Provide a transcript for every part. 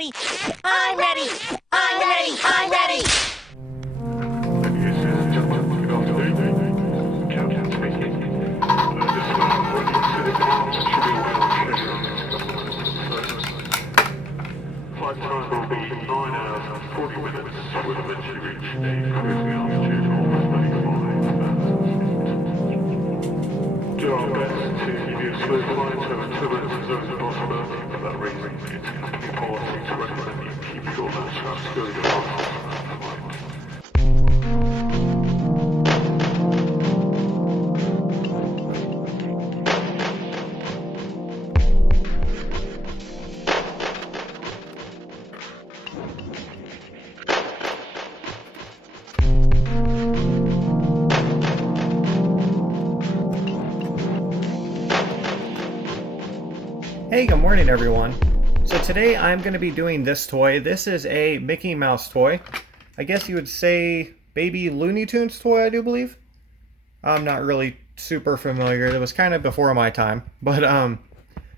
ready. I'm ready. I'm ready. I'm ready. Captain speaking. This time, running to the ground should be flight time will be 9 hours and 40 minutes. We'll eventually reach a cruising altitude of almost 35,000. Do our best to give you a smooth flight over turbulence as low as possible. For that reason, it's company policy to recommend you keep your mask still your flight. Hey, good morning everyone. So today I'm going to be doing this toy. This is a Mickey Mouse toy. I guess you would say baby Looney Tunes toy, I do believe. I'm not really super familiar. It was kind of before my time. But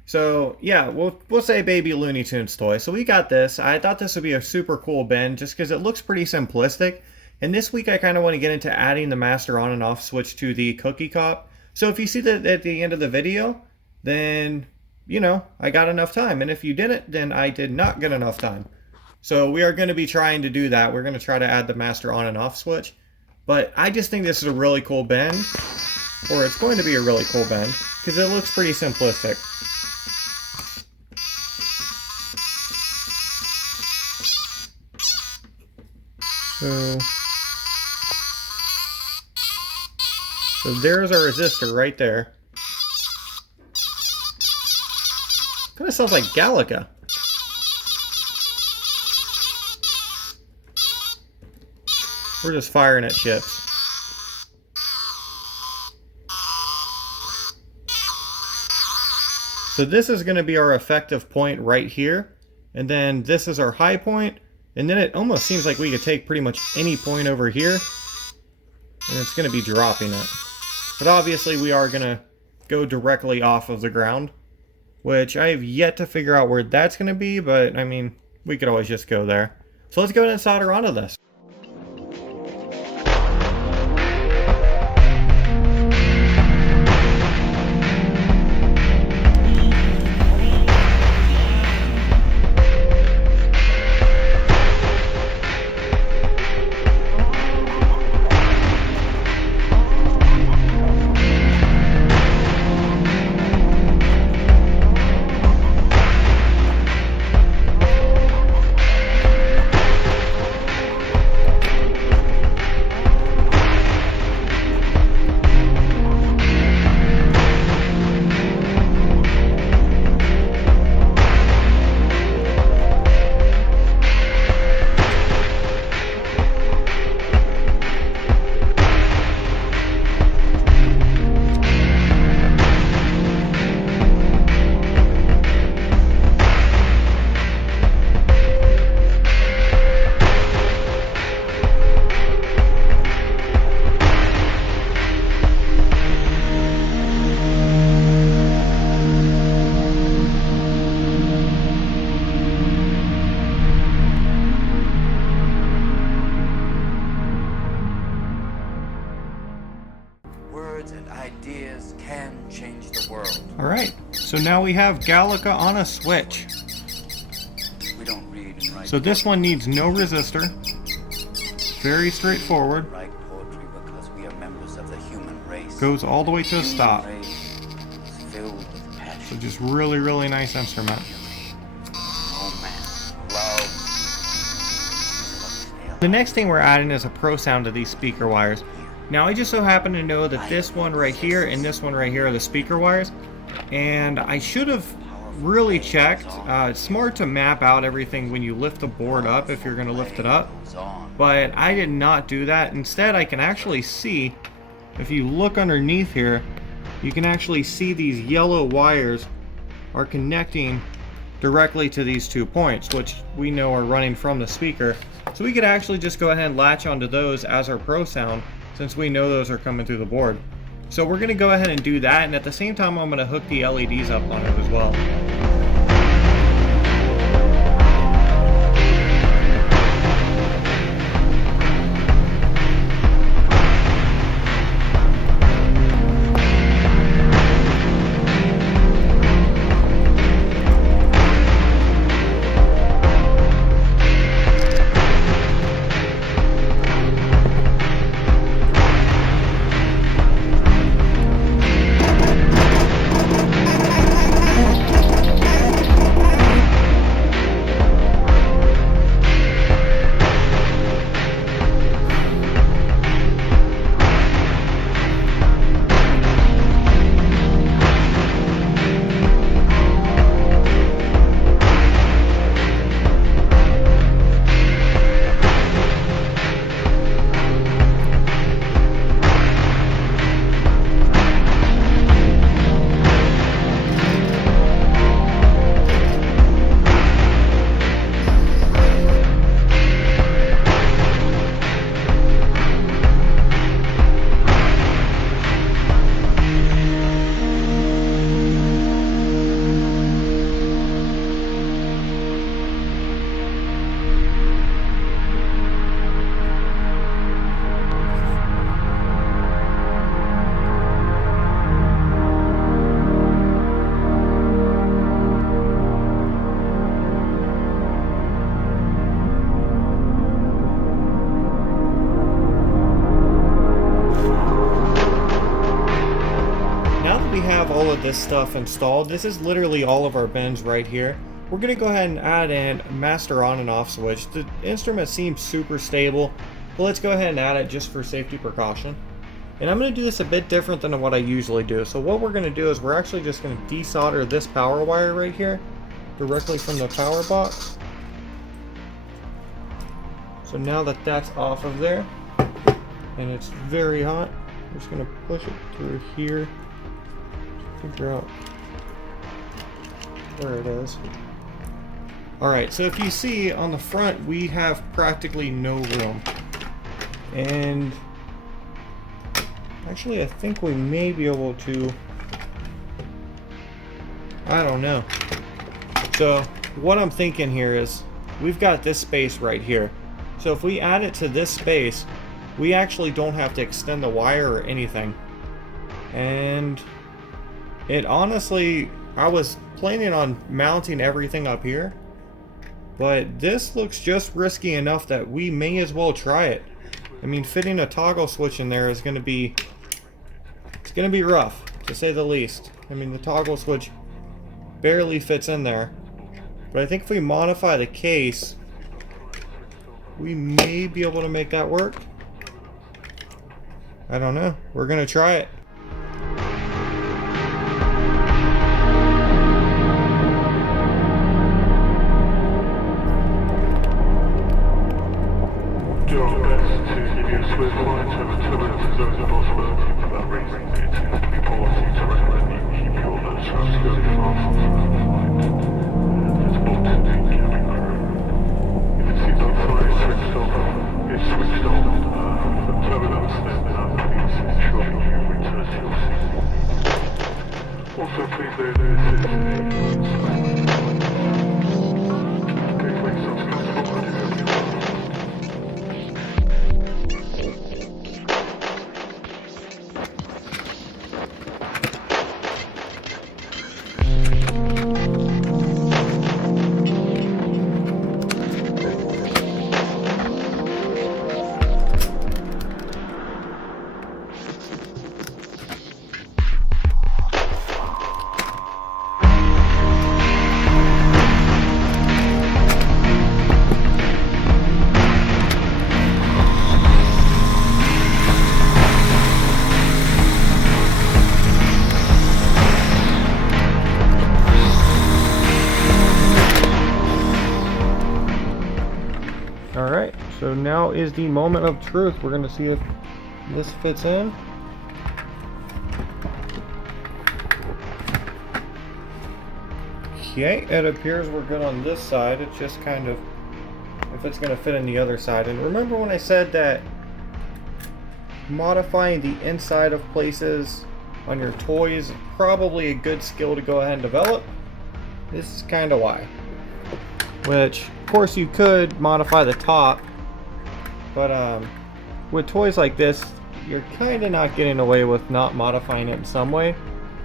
so yeah, we'll say baby Looney Tunes toy. So we got this. I thought this would be a super cool bin just because it looks pretty simplistic. And this week I kind of want to get into adding the master on and off switch to the cookie cop. So if you see that at the end of the video, then you know, I got enough time. And if you didn't, then I did not get enough time. So we are going to be trying to do that. We're going to try to add the master on and off switch. But I just think this is a really cool bin. Or it's going to be a really cool bin. Because it looks pretty simplistic. So there's our resistor right there. Kind of sounds like Galaga. We're just firing at ships. So this is going to be our effective point right here. And then this is our high point. And then it almost seems like we could take pretty much any point over here. And it's going to be dropping it. But obviously we are going to go directly off of the ground. Which I have yet to figure out where that's going to be, but I mean, we could always just go there. So let's go ahead and solder onto this. Ideas can change the world. Alright, so now we have Galaga on a switch. We don't read and write. So this one needs no resistor. Very straightforward. Write poetry because we are members of the human race. Goes all the way to a stop. Human race is filled with passion. So just really nice instrument. Romance, love. The next thing we're adding is a Prosound to these speaker wires. Now I just so happen to know that this one right here and this one right here are the speaker wires, and I should have really checked. It's smart to map out everything when you lift the board up if you're going to lift it up, but I did not do that. Instead, I can actually see, if you look underneath here, you can actually see these yellow wires are connecting directly to these 2 points, which we know are running from the speaker. So we could actually just go ahead and latch onto those as our Prosound, since we know those are coming through the board. So we're going to go ahead and do that, and at the same time I'm going to hook the LEDs up on it as well. all of this stuff installed, this is literally all of our bins right here. We're going to go ahead and add a master on and off switch. The instrument seems super stable, but let's go ahead and add it just for safety precaution. And I'm going to do this a bit different than what I usually do. So what we're going to do is we're actually just going to desolder this power wire right here directly from the power box. So now that that's off of there, and it's very hot, I'm just going to push it through here to figure out where it is. Alright, so if you see on the front, we have practically no room. And actually, I think we may be able to, I don't know. So what I'm thinking here is we've got this space right here. So if we add it to this space, we actually don't have to extend the wire or anything. And it honestly, I was planning on mounting everything up here, but this looks just risky enough that we may as well try it. I mean, fitting a toggle switch in there is going to be, it's going to be rough, to say the least. I mean, the toggle switch barely fits in there. But I think if we modify the case, we may be able to make that work. I don't know. We're going to try it. Do our best to give you a swift line to return to zones of possibility. For that reason, it seems to be policy to recommend you keep your alerts absolutely far from the flight. There's booked to take cabin crew. If it seems like fire is switched off, it's switched on. The turbulence then please ensure you return to your seat. Also, please note this is a okay, make yourselves comfortable and do everything. Alright, so now is the moment of truth. We're going to see if this fits in. Okay, it appears we're good on this side. It's just kind of if it's going to fit in the other side. And remember when I said that modifying the inside of places on your toys is probably a good skill to go ahead and develop? This is kind of why. Which, of course, you could modify the top, but with toys like this, you're kind of not getting away with not modifying it in some way.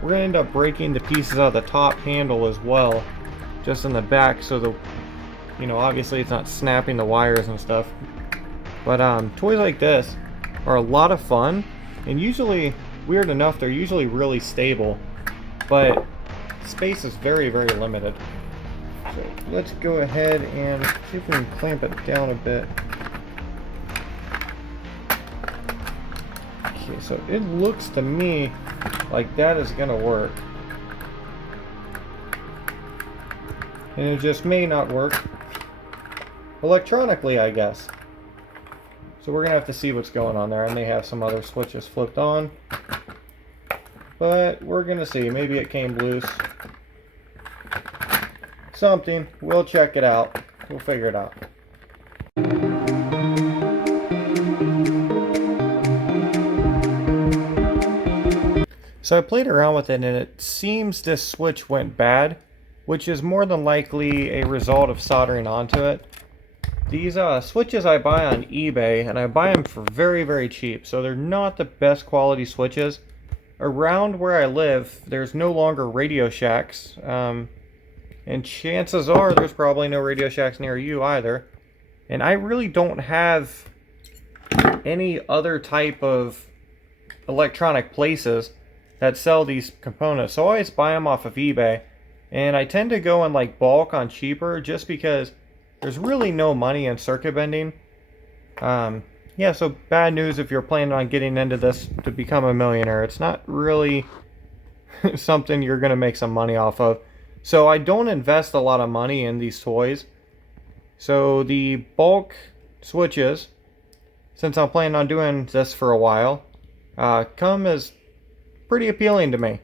We're going to end up breaking the pieces out of the top handle as well, just in the back, so the, you know, obviously it's not snapping the wires and stuff. But toys like this are a lot of fun, and usually, weird enough, they're usually really stable, but space is very, very limited. So let's go ahead and see if we can clamp it down a bit. Okay, so it looks to me like that is going to work. And it just may not work electronically, I guess. So we're going to have to see what's going on there. I may have some other switches flipped on. But we're going to see. Maybe it came loose. Something. We'll check it out. We'll figure it out. So I played around with it, and it seems this switch went bad, which is more than likely a result of soldering onto it. These switches I buy on eBay, and I buy them for very, very cheap, so they're not the best quality switches. Around where I live, there's no longer Radio Shacks. And chances are there's probably no Radio Shacks near you either. And I really don't have any other type of electronic places that sell these components. So I always buy them off of eBay, and I tend to go in like bulk on cheaper just because there's really no money in circuit bending. Yeah, so bad news if you're planning on getting into this to become a millionaire. It's not really something you're going to make some money off of. So I don't invest a lot of money in these toys. So the bulk switches, since I'm planning on doing this for a while, come as pretty appealing to me.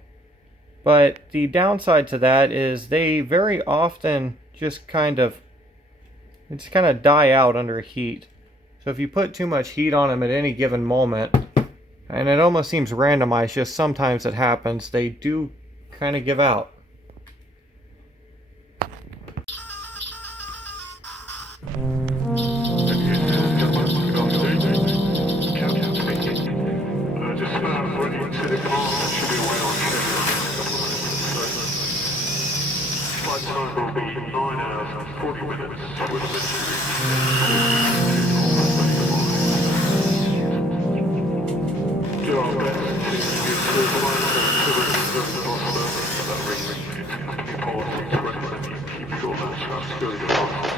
But the downside to that is they very often just kind of die out under heat. So if you put too much heat on them at any given moment, and it almost seems randomized, just sometimes it happens, they do kind of give out. Just running to the car, should be well on schedule. Flight time will be 9 hours and 40 minutes with eventually do our best to get through the line to the possible. That reason, it seems to be policy to recommend you keep your latch still your life.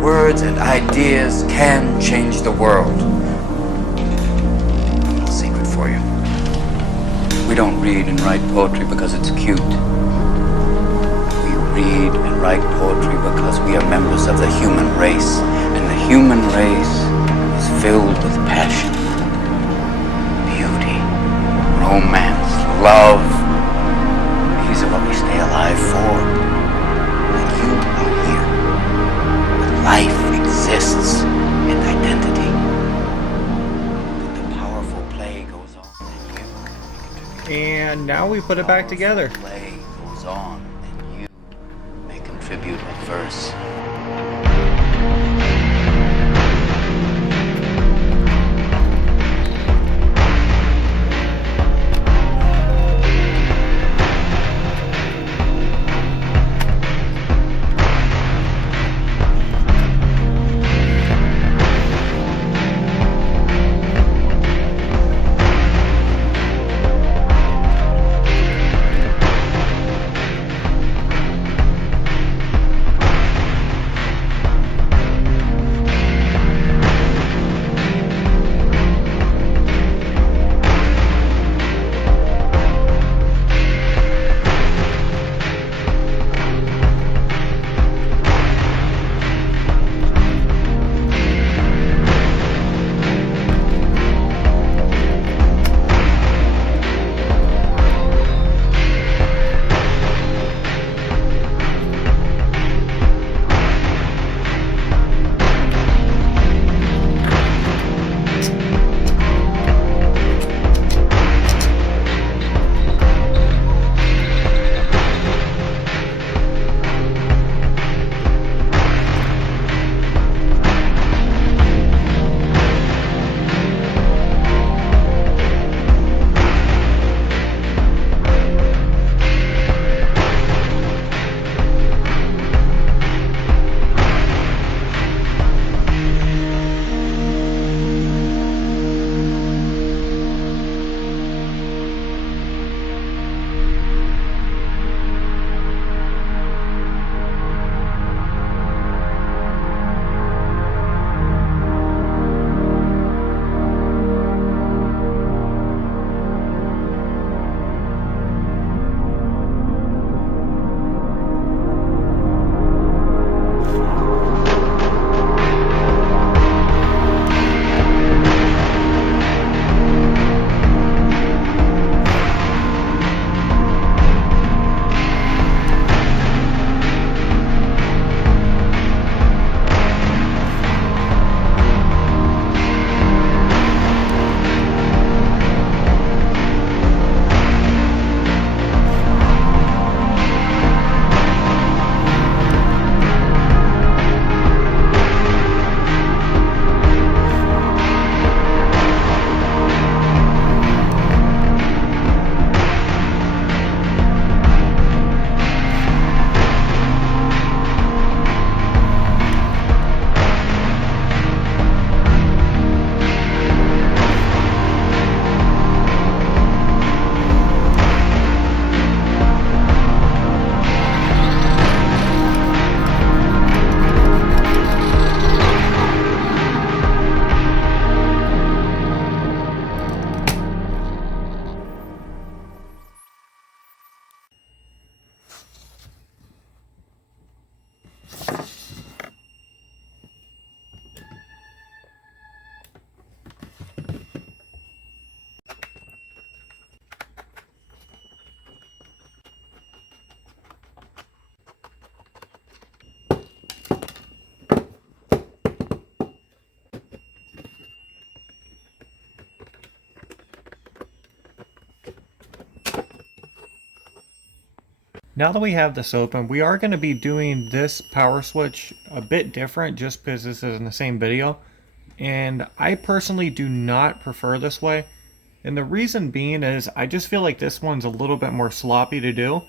Words and ideas can change the world. A little secret for you. We don't read and write poetry because it's cute. We read and write poetry because we are members of the human race, and the human race is filled with passion, beauty, romance, love. These are what we stay alive for. And you are here. Life exists in identity. The powerful play goes on, and you. And now we put it back together. The play goes on, and you may contribute a verse. Now that we have this open, we are going to be doing this power switch a bit different just because this is in the same video. And I personally do not prefer this way. And the reason being is I just feel like this one's a little bit more sloppy to do,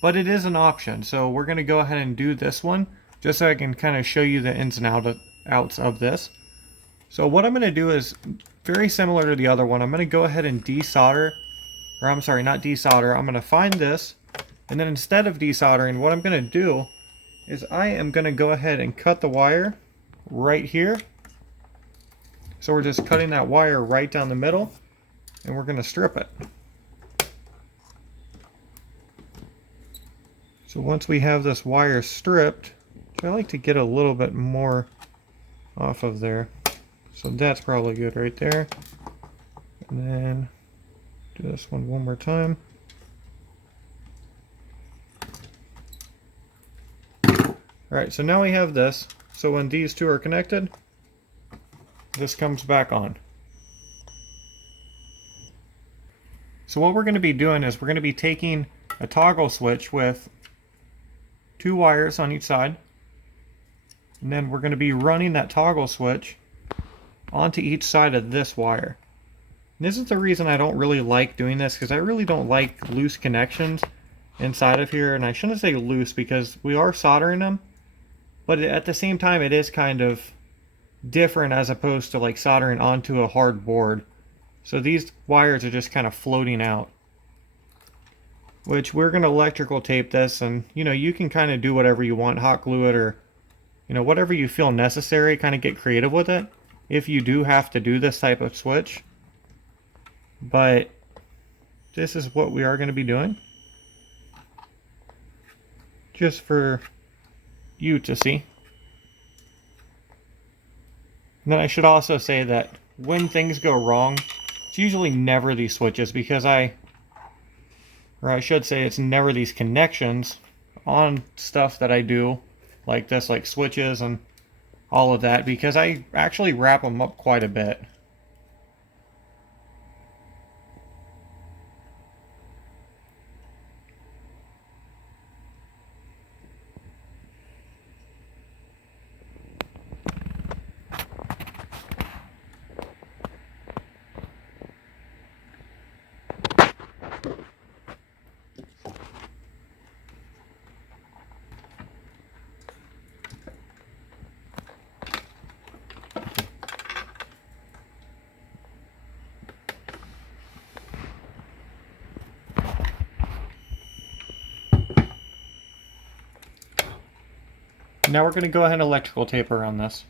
but it is an option. So we're going to go ahead and do this one just so I can kind of show you the ins and outs of this. So what I'm going to do is very similar to the other one. I'm going to go ahead and desolder, or I'm sorry, not desolder. I'm going to find this, and then instead of desoldering, what I'm going to do is I am going to go ahead and cut the wire right here. So we're just cutting that wire right down the middle, and we're going to strip it. So once we have this wire stripped, I like to get a little bit more off of there. So that's probably good right there. And then do this one more time. Alright, so now we have this. So when these two are connected, this comes back on. So what we're going to be doing is we're going to be taking a toggle switch with 2 wires on each side, and then we're going to be running that toggle switch onto each side of this wire. And this is the reason I don't really like doing this, because I really don't like loose connections inside of here. And I shouldn't say loose because we are soldering them, but at the same time it is kind of different as opposed to like soldering onto a hard board. So these wires are just kind of floating out, which we're going to electrical tape this, and you can kind of do whatever you want, hot glue it, or whatever you feel necessary, kind of get creative with it if you do have to do this type of switch. But this is what we are going to be doing, just for you to see. And then I should also say that when things go wrong, it's usually never these switches, because I should say it's never these connections on stuff that I do like this, like switches and all of that, because I actually wrap them up quite a bit. Now we're going to go ahead and electrical tape around this.